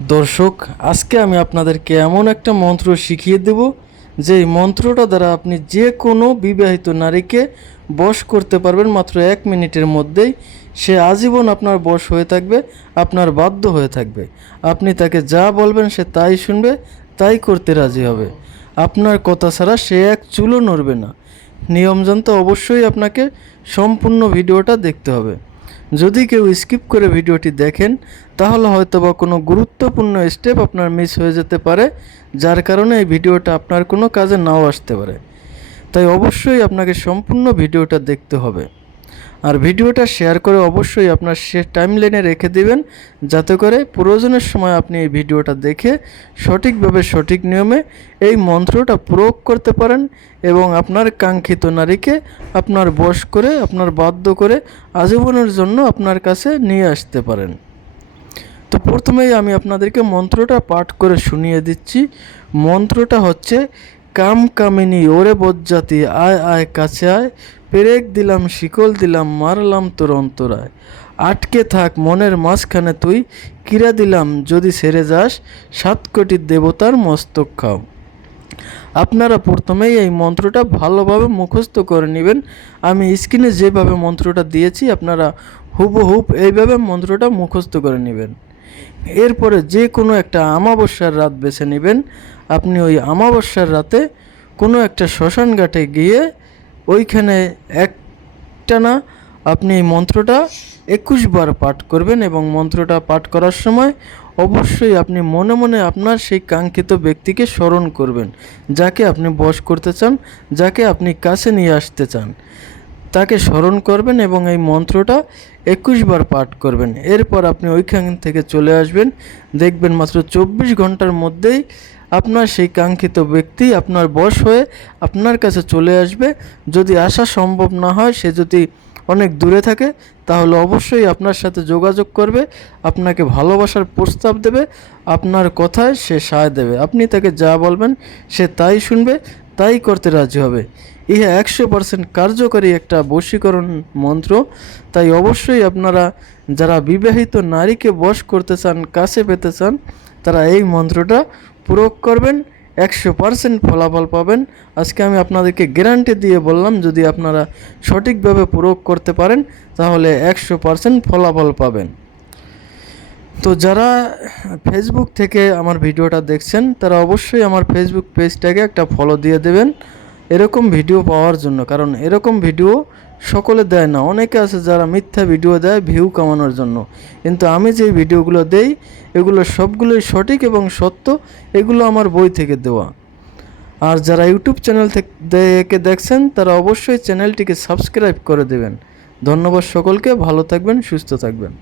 দর্শক, আজকে আমি আপনাদেরকে এমন একটা মন্ত্র শিখিয়ে দেব, যে মন্ত্রটা দ্বারা আপনি যে কোনো বিবাহিত নারীকে বশ করতে পারবেন মাত্র এক মিনিটের মধ্যেই। সে আজীবন আপনার বশ হয়ে থাকবে, আপনার বাধ্য হয়ে থাকবে। আপনি তাকে যা বলবেন সে তাই শুনবে, তাই করতে রাজি হবে। আপনার কথা ছাড়া সে এক চুলও নড়বে না। নিয়ম জানতে অবশ্যই আপনাকে সম্পূর্ণ ভিডিওটা দেখতে হবে। যদি কেউ স্কিপ করে ভিডিওটি দেখেন, তাহলে হয়তো বা কোনো গুরুত্বপূর্ণ স্টেপ আপনার মিস হয়ে যেতে পারে, যার কারণে এই ভিডিওটা আপনার কোনো কাজে নাও আসতে পারে। তাই অবশ্যই আপনাকে সম্পূর্ণ ভিডিওটা দেখতে হবে। আর ভিডিওটা শেয়ার করে অবশ্যই আপনার সে টাইম লাইনে রেখে দিবেন, যাতে করে প্রয়োজনের সময় আপনি এই ভিডিওটা দেখে সঠিকভাবে সঠিক নিয়মে এই মন্ত্রটা প্রয়োগ করতে পারেন এবং আপনার কাঙ্ক্ষিত নারীকে আপনার বশ করে, আপনার বাধ্য করে আজীবনের জন্য আপনার কাছে নিয়ে আসতে পারেন। তো প্রথমেই আমি আপনাদেরকে মন্ত্রটা পাঠ করে শুনিয়ে দিচ্ছি। মন্ত্রটা হচ্ছে কাম কামিনী, ওরে বজ্জাতি, আয় আয়, কাছে আয়। পেরেক দিলাম, শিকল দিলাম, মারলাম তোর অন্তরায়। আটকে থাক মনের মাঝখানে তুই, কিরা দিলাম যদি সেরে যাস, সাত কোটি দেবতার মস্তক খাও। আপনারা প্রথমেই এই মন্ত্রটা ভালোভাবে মুখস্থ করে নেবেন। আমি স্ক্রিনে যেভাবে মন্ত্রটা দিয়েছি, আপনারা হুবহুব এইভাবে মন্ত্রটা মুখস্থ করে নেবেন। এরপরে যে কোনো একটা আমাবস্যার রাত বেছে নেবেন। আপনি ওই আমাবস্যার রাতে কোনো একটা শ্মশান ঘাটে গিয়ে ওইখানে একটানা আপনি এই মন্ত্রটা একুশ বার পাঠ করবেন এবং মন্ত্রটা পাঠ করার সময় অবশ্যই আপনি মনে মনে আপনার সেই কাঙ্ক্ষিত ব্যক্তিকে স্মরণ করবেন, যাকে আপনি বশ করতে চান, যাকে আপনি কাছে নিয়ে আসতে চান। তাকে স্মরণ করবেন এবং এই মন্ত্রটা একুশ বার পাঠ করবেন। এরপর আপনি ওইখান থেকে চলে আসবেন। দেখবেন মাত্র চব্বিশ ঘণ্টার মধ্যেই আপনার সেই কাঙ্ক্ষিত ব্যক্তি আপনার বস হয়ে আপনার কাছে চলে আসবে। যদি আসা সম্ভব না হয়, সে যদি অনেক দূরে থাকে, তাহলে অবশ্যই আপনার সাথে যোগাযোগ করবে, আপনাকে ভালোবাসার প্রস্তাব দেবে, আপনার কথায় সে সায় দেবে। আপনি তাকে যা বলবেন, সে তাই শুনবে। তাই করতে রাজি হবে। ইহা একশো পার্সেন্ট কার্যকরী একটা বশীকরণ মন্ত্র। তাই অবশ্যই আপনারা যারা বিবাহিত নারীকে বশ করতে চান, কাছে পেতে চান, তারা এই মন্ত্রটা প্রয়োগ করবেন। একশো পার্সেন্ট ফলাফল পাবেন। আজকে আমি আপনাদেরকে গ্যারান্টি দিয়ে বললাম, যদি আপনারা সঠিকভাবে প্রয়োগ করতে পারেন, তাহলে একশো পার্সেন্ট ফলাফল পাবেন। তো যারা ফেসবুক থেকে আমার ভিডিওটা দেখছেন, তারা অবশ্যই আমার ফেসবুক পেজটাকে একটা ফলো দিয়ে দেবেন। এরকম ভিডিও পাওয়ার জন্য, কারণ এরকম ভিডিও সকলে দেয় না। অনেকে আছে যারা মিথ্যা ভিডিও দেয় ভিউ কামানোর জন্য। কিন্তু আমি যে ভিডিওগুলো দেই, এগুলো সবগুলোই সঠিক এবং সত্য, এগুলো আমার বই থেকে দেওয়া। আর যারা ইউটিউব চ্যানেল থেকে দেখছেন, তারা অবশ্যই চ্যানেলটিকে সাবস্ক্রাইব করে দেবেন। ধন্যবাদ সকলকে, ভালো থাকবেন, সুস্থ থাকবেন।